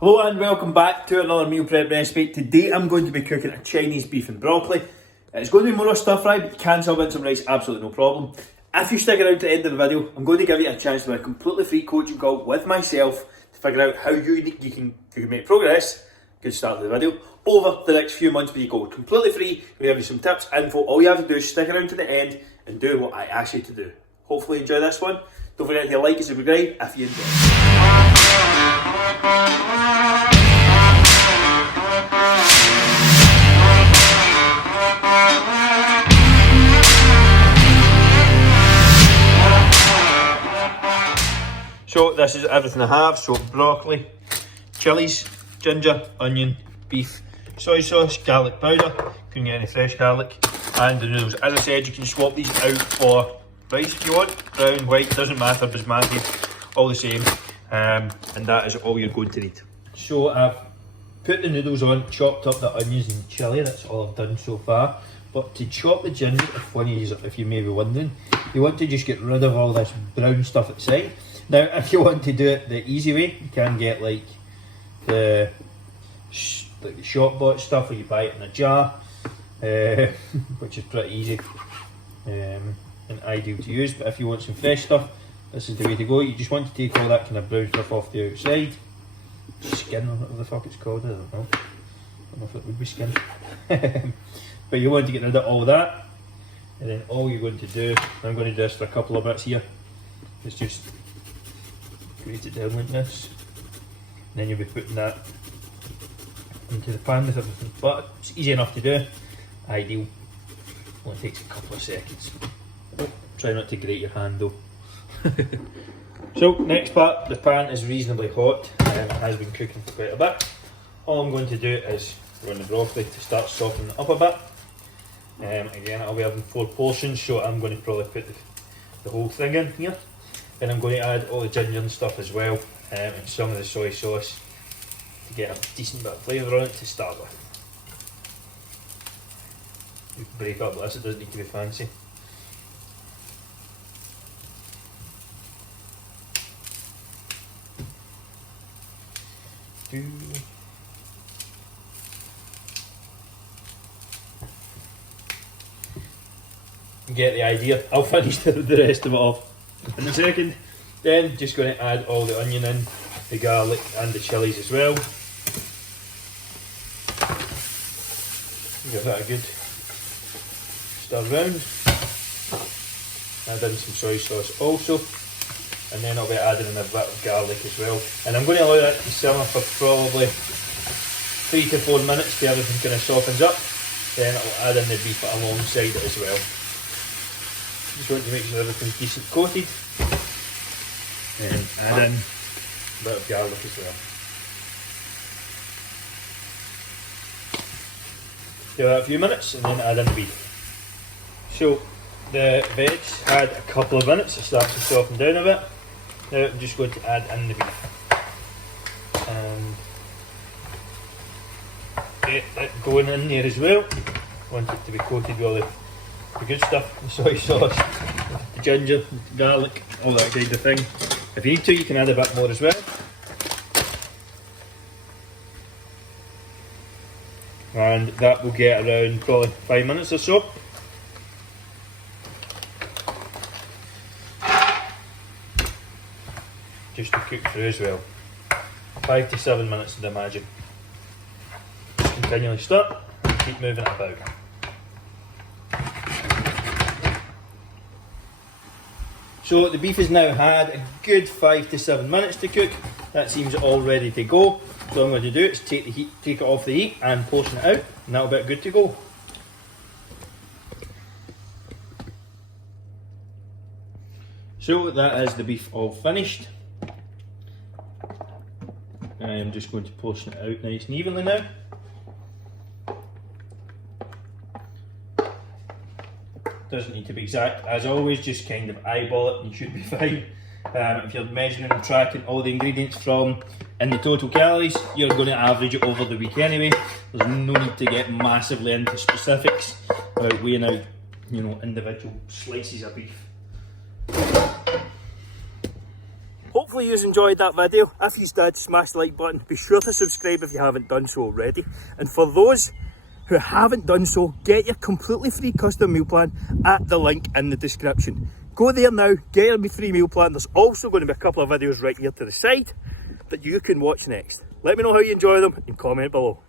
Hello and welcome back to another meal prep recipe. Today I'm going to be cooking a Chinese beef and broccoli. It's going to be more of a stir fry, but you can sub in some rice, absolutely no problem. If you stick around to the end of the video, I'm going to give you a chance to have a completely free coaching call with myself to figure out how you can make progress. Good start to the video. Over the next few months when you go completely free, we'll give you some tips, info. All you have to do is stick around to the end and do what I ask you to do. Hopefully you enjoy this one. Don't forget to like and subscribe if you enjoy. So this is everything I have. So broccoli, chilies, ginger, onion, beef, soy sauce, garlic powder, couldn't get any fresh garlic, and the noodles. As I said, you can swap these out for rice if you want, brown, white, doesn't matter, basmati, all the same. And that is all you're going to need. So I've put the noodles on, chopped up the onions and chilli, that's all I've done so far. But to chop the ginger, if you may be wondering, you want to just get rid of all this brown stuff at the side. Now, if you want to do it the easy way, you can get like the shop bought stuff where you buy it in a jar, which is pretty easy and ideal to use. But if you want some fresh stuff, this is the way to go. You just want to take all that kind of brown stuff off the outside. Skin, or whatever the fuck it's called, I don't know. I don't know if it would be skin. But you want to get rid of all that. And then all you're going to do, I'm going to do this for a couple of bits here, is just grate it down like this. And then you'll be putting that into the pan with everything. But it's easy enough to do, ideal. Only takes a couple of seconds. Oh, try not to grate your hand though. So next part, the pan is reasonably hot and it has been cooking for quite a bit. All I'm going to do is run the broccoli to start softening it up a bit. Again, I'll be having 4 portions, so I'm going to probably put the whole thing in here. Then I'm going to add all the ginger and stuff as well, and some of the soy sauce to get a decent bit of flavour on it to start with. You can break up this, it doesn't need to be fancy. You get the idea. I'll finish the rest of it off in a second. Then just going to add all the onion in, the garlic and the chilies as well. Give that a good stir round. Add in some soy sauce also. And then I'll be adding in a bit of garlic as well. And I'm going to allow that to simmer for probably 3 to 4 minutes till everything kind of softens up. Then I'll add in the beef alongside it as well. Just want to make sure everything's decent coated. And add in a bit of garlic as well. Give that a few minutes and then add in the beef. So the veg had a couple of minutes, it starts to soften down a bit. Now I'm just going to add in the beef and get it going in there as well. Want it to be coated with all the good stuff, the soy sauce, the ginger, the garlic, all that kind of thing. If you need to, you can add a bit more as well. And that will get around probably 5 minutes or so. Just to cook through as well. 5 to 7 minutes I'd imagine. Just continually stir and keep moving it about. So the beef has now had a good 5 to 7 minutes to cook. That seems all ready to go. So what I'm going to do is take it off the heat and portion it out, and that'll be good to go. So that is the beef all finished. I am just going to portion it out nice and evenly now. Doesn't need to be exact, as always, just kind of eyeball it and you should be fine. If you're measuring and tracking all the ingredients from in the total calories, you're going to average it over the week anyway. There's no need to get massively into specifics about weighing out, you know, individual slices of beef. hopefully you enjoyed that video. If you did, smash the like button. Be sure to subscribe if you haven't done so already. And for those who haven't done so, get your completely free custom meal plan at the link in the description. Go there now, get your free meal plan. There's also going to be a couple of videos right here to the side that you can watch next. Let me know how you enjoy them and comment below.